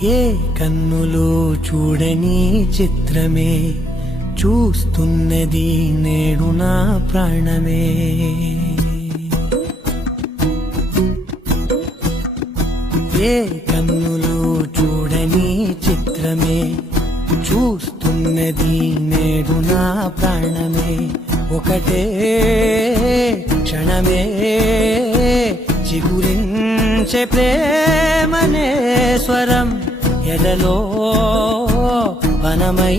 ఏ కన్నులు చూడని చిత్రమే చూస్తున్నది నేడు నా ప్రాణమే. ఏ కన్నులు చూడని చిత్రమే చూస్తున్నది నేడు నా ప్రాణమే. ఒకటే క్షణమే చిగురించే ప్రేమనే స్వరం ఎదలో వనమై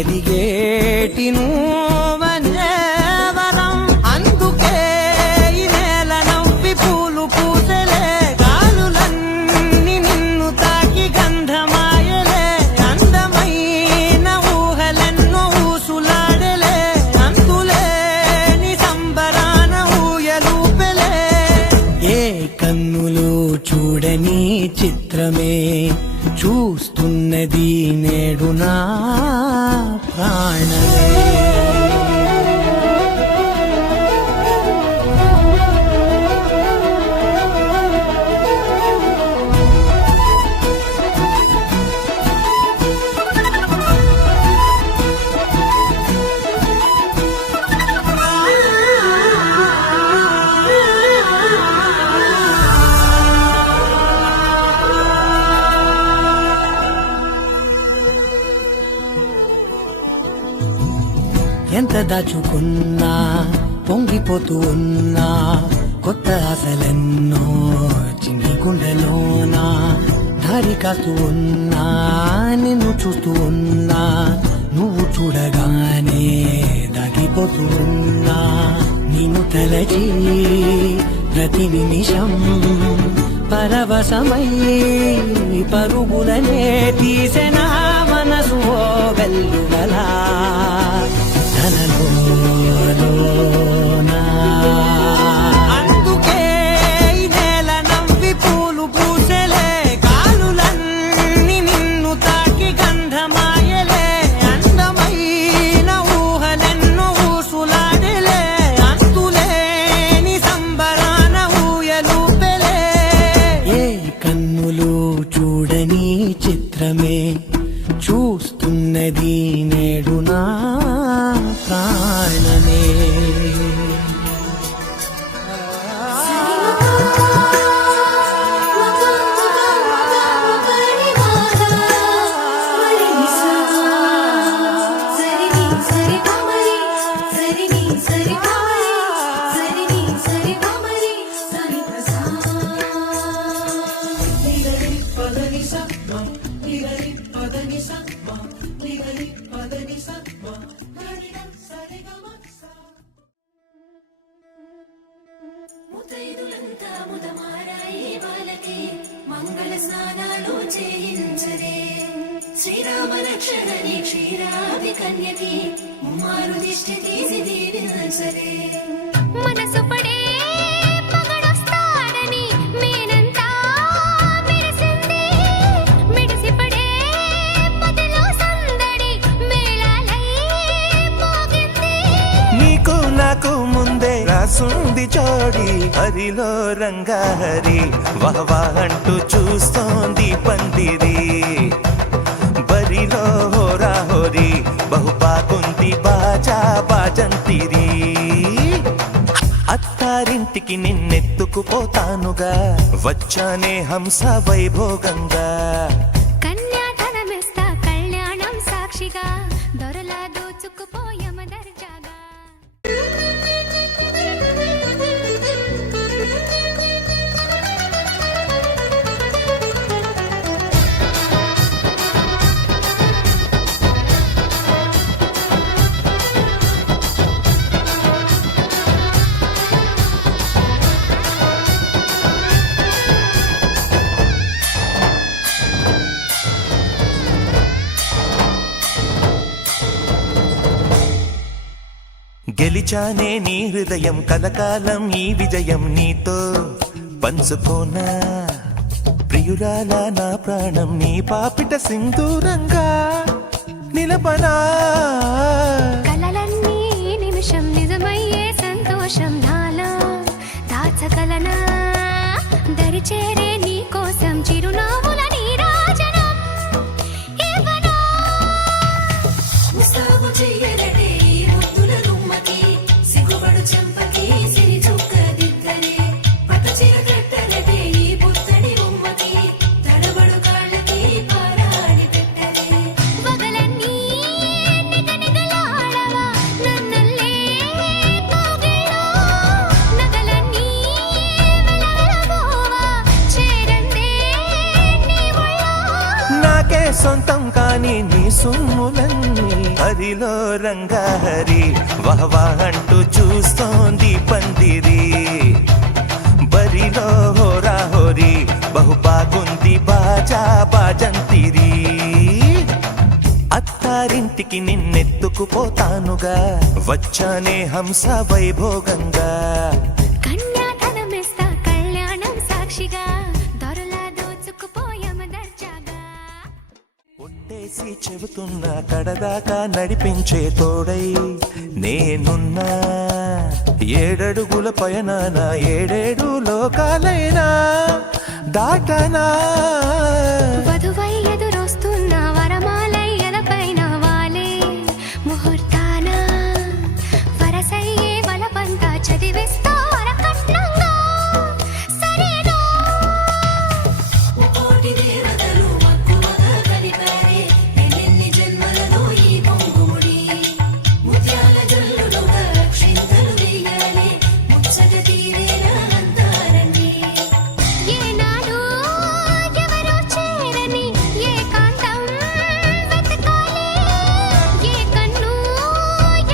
ఎదిగేటి నువ్వనే వరం. అందుకే ఈ నేల నవ్వి పూలు పూసలే, గాలులన్నీ నిన్ను తాకి గంధమాయలే. అందమైన ఊహలెన్నో ఊసులాడలే, అంతులేని సంబరాన ఊయలూపెలే. ఏ కన్నులు చూడని చిత్రమే చూస్తున్నది నేడు నా ప్రాణమే. ఎంత దాచుకున్నా పొంగిపోతూ ఉన్నా, కొత్త ఆశలెన్నో చిన్ని గుండెలోనా. దారి కాస్తూ ఉన్నా, నిన్ను చూస్తూ ఉన్నా, నువ్వు చూడగానే దాగిపోతూ ఉన్నా. నిన్ను తలచి ప్రతి నిమిషం పరవశమై పరుగులనే తీసెనా మనసు ఓ వెల్లువలా. అందుకే ఈ నేల నవ్వి పూలు పూసలే, గాలులన్నీ నిన్ను తాకి గంధమాయలే. అందమైన ఊహలెన్నో ఊసులాడలే, అంతులేని సంబరాన ఊయలూపెలే. ఏ కన్నులు చూడని చిత్రమే చూస్తున్నది నేడు నా ప్రాణమే. ముతైదులంతా ముదమారాయి బాలకి మంగళ స్నానాలు చేయించరే. శ్రీరామ రక్షణని క్షీరాది కన్యకి ముమ్మారు దిష్టి తీసి దీవించరే. మనసు పడే మగడొస్తాడని మేనంతా మెరిసింది, మెడిసి పడే పదిలో సందడి మేళాలై మోగింది. నీకు నాకు ముందే రాసుంది జోడి, హరిలో రంగా హరి వహవా అంటూ చూస్తోంది పందిరి. బరిలో హోరా హోరి బహుబాగుంది బాజా బాజంతిరి. అత్తారింటికి నిన్నెత్తుకుపోతానుగా, వచ్చానే హంస వైభోగంగా. కన్యాధనమిస్తా కళ్యాణం సాక్షిగా, దొరలా దోచుకుపోయమ దర్జాగా. గెలిచానే నీ హృదయం, కలకాలం ఈ విజయం నీతో పంచుకోనా. ప్రియురాల నా ప్రాణం నీ పాపిట సింధూరంగా నిలపనా. కలలన్నీ నిమిషం నిజమయ్యే సంతోషం నాలో దాచగలనా. దరిచేరే నీ కోసం చిరునవ్వుల సొంతం కాని నీ సొమ్ములన్నీ హరిలో రంగాహరి వహవా అంటూ చూస్తోంది పందిరి బరిలో హోరా హోరి బహు బాగుంది బాజా బాజంతిరి అత్తారింటికి నిన్నెత్తుకుపోతానుగా వచ్చానే హంస వైభోగంగా కన్యాధనమిస్తా కళ్యాణం సాక్షిగా దొరలా దోచుకుపోయామ దర్జాగా ఒట్టేసి చెబుతున్నా కడదాకా నడిపించే తోడై నేనున్నా 7 అడుగుల పయనాన 7 లోకాలైనా దాటనా వధువై ఎదురొస్తున్న వరమాలై ఎదపైన వాలే ముహూర్తాన వరసయ్యే వలపంతా చదివిస్తా వరకట్నంగా సరేనా కోటి దేవతలు మక్కువగా కలిపారే ఎన్నెన్ని జన్మలలో ఈ పొంగుముడి ముత్యాల జల్లులుగా క్షింతలు వేయాలి ముచ్చట తీరేలా అంతారండి ఏనాడు ఎవరో చేరని ఏకాంతం వెతకాలి ఏ కన్ను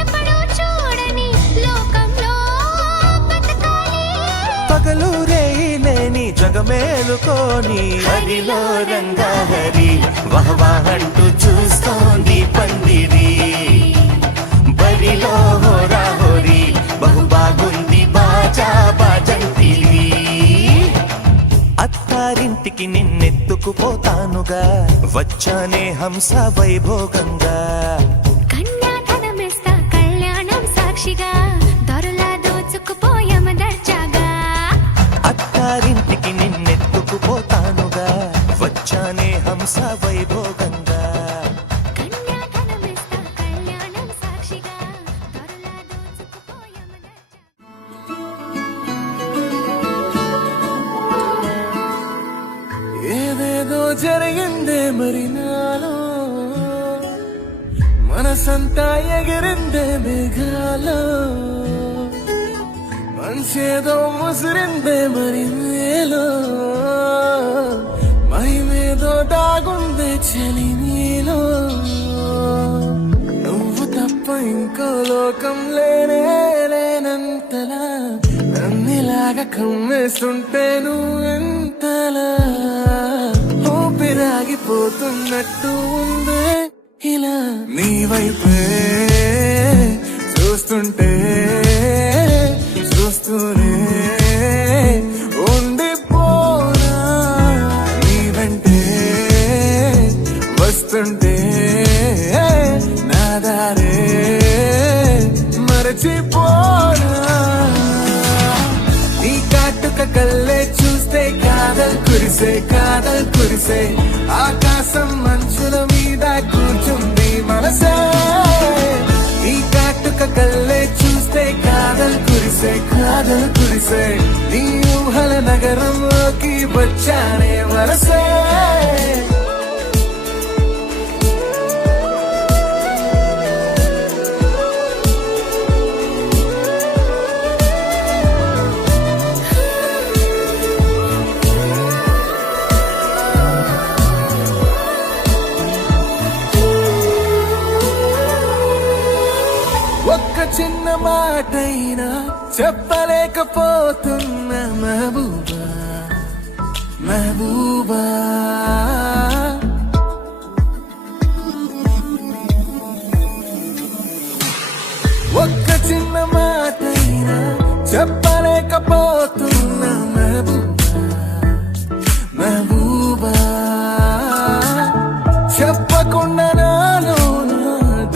ఎప్పుడూ చూడని లోకంలో బతకాలి పగలు రేయి లేని జగమేలుకోని హరిలో రంగాహరి వహవా అంటూ చూస్తోంది పందిరి బరిలో హోరా హోరి బహు బాగుంది బాజా బాజంతిరి అత్తారింటికి నిన్నెత్తుకుపోతానుగా వచ్చానే హంస వైభోగంగా కన్యాధనమిస్తా కళ్యాణం సాక్షిగా దొరలా దోచుకుపోయామ దర్జాగా అత్తారింటికి నిన్నెత్తుకుపోతానుగా వచ్చానే హంస వైభోగంగా కన్యాధనమిస్తా కళ్యాణం సాక్షిగా దొరలా దోచుకుపోయామ దర్జాగా ఏదేదో జరిగిందే మరి నాలో మనసంతా ఎగిరిందే మేఘాలో మనసేదో ముసిరిందే మరి నేలో మహిమేదో దాగుందే చలి నీలో నువ్వు తప్ప ఇంకో లోకం లేనే లేనంతలా నన్నిలాగా కమ్మేస్తుంటే నువ్వెంతలా ఊపిరాగిపోతున్నట్టు ఉందే ఇలా నీ వైపే చూస్తుంటే చూస్తూనే ఉండిపోనా నీ వెంటే వస్తుంటే నా దారే మరచిపోనా నీ కాటుక కల్లే చూస్తే కాదల్ కురిసే ఆకాశం మంచుల మీద కూర్చుంది మనసే నీ కాటుక కల్లే చూస్తే కాదల్ కురిసే నీ ఊహల నగరంలోకి వచ్చానే వరసే ఒక్క చిన్న మాటైనా చెప్పలేకపోతున్నా మహబూబా ఒక్క చిన్న మాటైనా చెప్పలేకపోతున్నా మహబూబా చెప్పకుండా నాలోన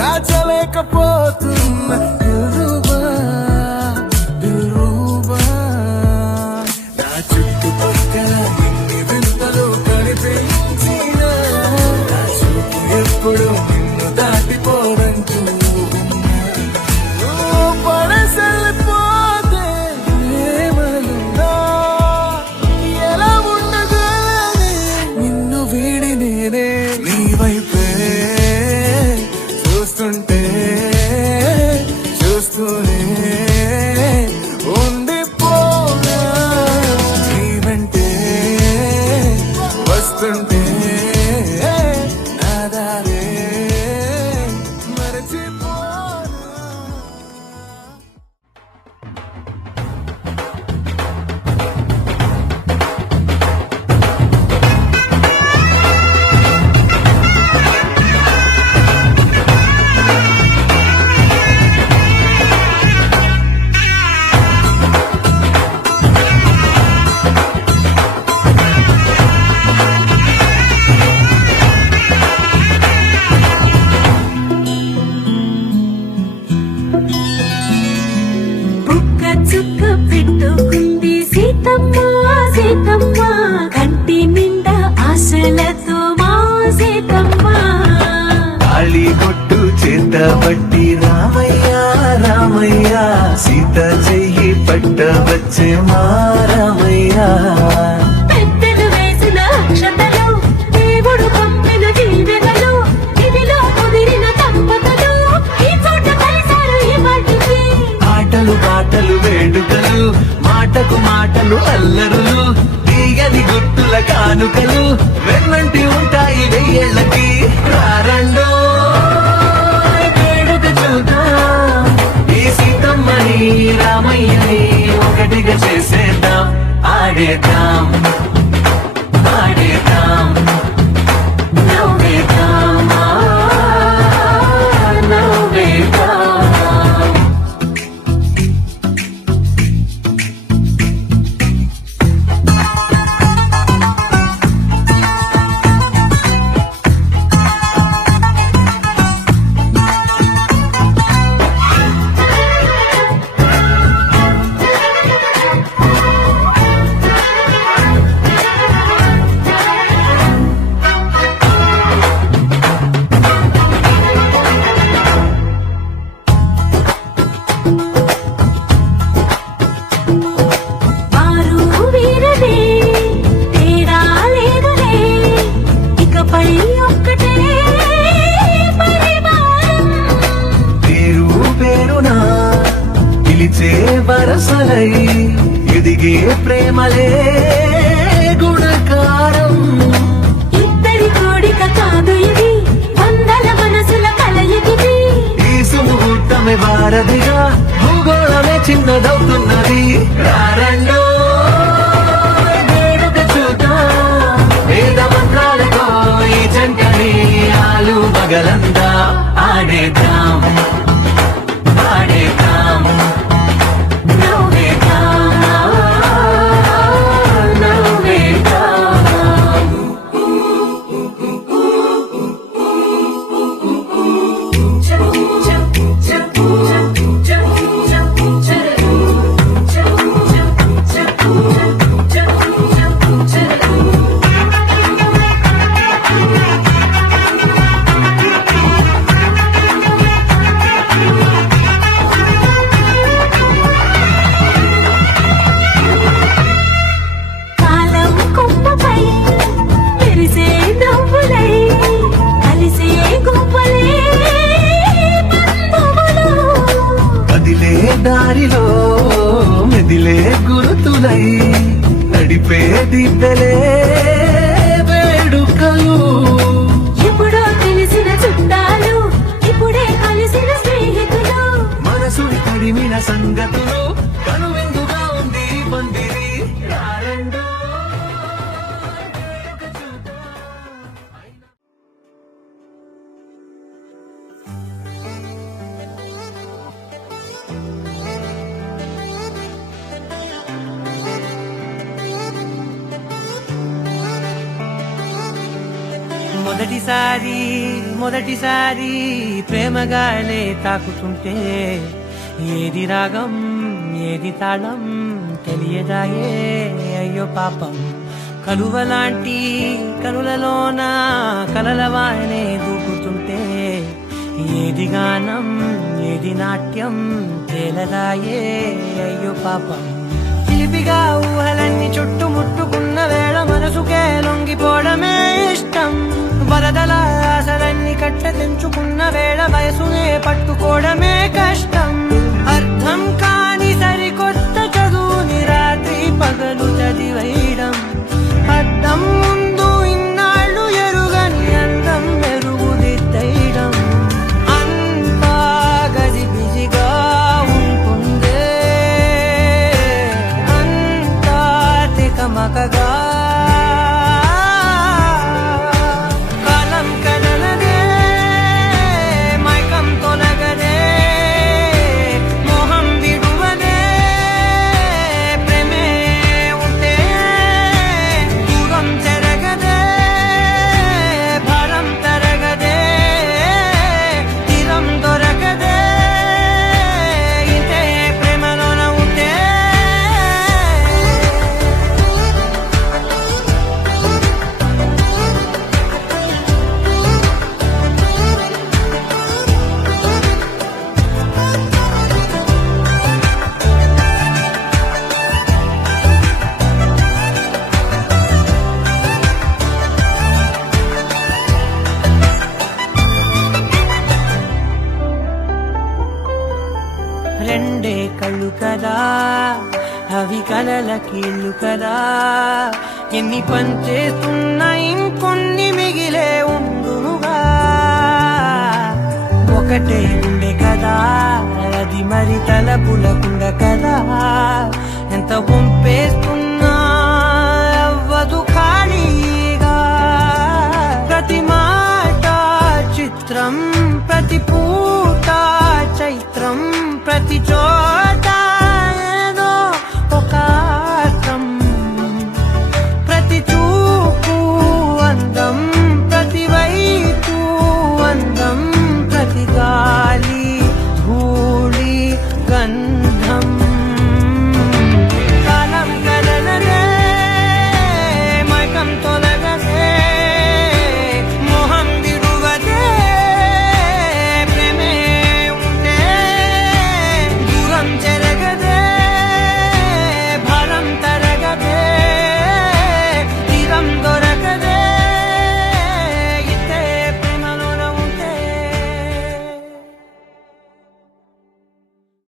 దాచలేకపోతున్నా దిల్రుబా నా చుట్టుపక్కల ఇన్ని వింతలు కనిపించిన నా చూపు ఎప్పుడు నిన్ను దాటిపోదంటూ పడసలిపోతే ప్రేమలున్నా పట్టి రామయ్య రామయ్య సీత చెయ్యి పట్ట వచ్చే మా రామయ్య పెద్దలు వేసిన అక్షతలు దేవుడు పంపిన దీవెనలు ఇదిలో కుదిరిన దంపతులు ఈ చోట కలిసారు ఈ మట్టికి ఆటలు పాటలు వేడుకలు మాటకు మాటలు అల్లరులు తీయని గుర్తుల కానుకలు వెన్నంటి ఉంటాయి వెయ్యేళ్ళకి రారండో వేడుక చూద్దాం ఈ సీతమ్మని రామయ్యని ఒకటిగా చేసేద్దాం ఆడేద్దాం ఆడేద్దాం నవ్వేద్దాం నవ్వేద్దాం ఆరు వీరలే తేడా లేదులే ఇకపై ఒక్కటే పరివారం పేరు పేరునా పిలిచే వరసలై ఎదిగే ప్రేమలే గుణకారం ఇద్దరి కోడిక కాదు ఇది వందల మనసుల కలయికిది ఈ సుముహూర్తమే వారధిగా భూగోళమే చిన్నదవుతున్నది రారండో వేడుక చూద్దాం వేద మంత్రాలతో ఈ జంటని ఆలు మగలందా ఆడేద్దాం ఆడేద్దాం నవ్వేద్దాం నవ్వేద్దాం కాలం కొమ్మపై మెరిసే నవ్వులై కలిసే గుంపులే బంధువులు కదిలే దారిలో మెదిలే గురుతులై నడిపే దిద్దలే వేడుకలు ఎప్పుడో తెలిసిన చుట్టాలు ఇప్పుడే కలిసిన స్నేహితులు మనసుని తడిమిన సంగతులు కనువిందుగా ఉంది ఈ పందిరి రారండో వేడుక చూద్దాం. మొదటిసారి ప్రేమగానే తాకుతుంటే ఏది రాగం ఏది తాళం తెలియదాయే అయ్యో పాపం కలువలాంటి కనులలోన కలలవానే దూకుతుంటే ఏది గానం ఏది నాట్యం తేలదాయే అయ్యో పాపం చిలిపిగా ఊహలన్నీ చుట్టుముట్టుకున్న వేళ మనసుకే లొంగిపోవడమే ఇష్టం వరదల ఆశలన్నీ కట్ట తెంచుకున్న వేళ వయసునే పట్టుకోవడమే కష్టం అర్థం కాని సరికొత్త చదువుని రాత్రి పగలు చదివేయడం అద్దం ముందు ఇన్నాళ్ళు ఎరుగని అందం మెరుగుదిద్దడం అంతా గజిబిజిగా ఉంటుందే అంతా తికమకగా కాలం కదలదే మైకం తొలగదే మోహం విడు అవి కలలకి ఇల్లు కదా, ఎన్ని పనిచేస్తున్నా ఇంకొన్ని మిగిలే ఉండునుగా. ఒకటే ఉండే కదా అది మరి తలపులకుండ కదా, ఎంత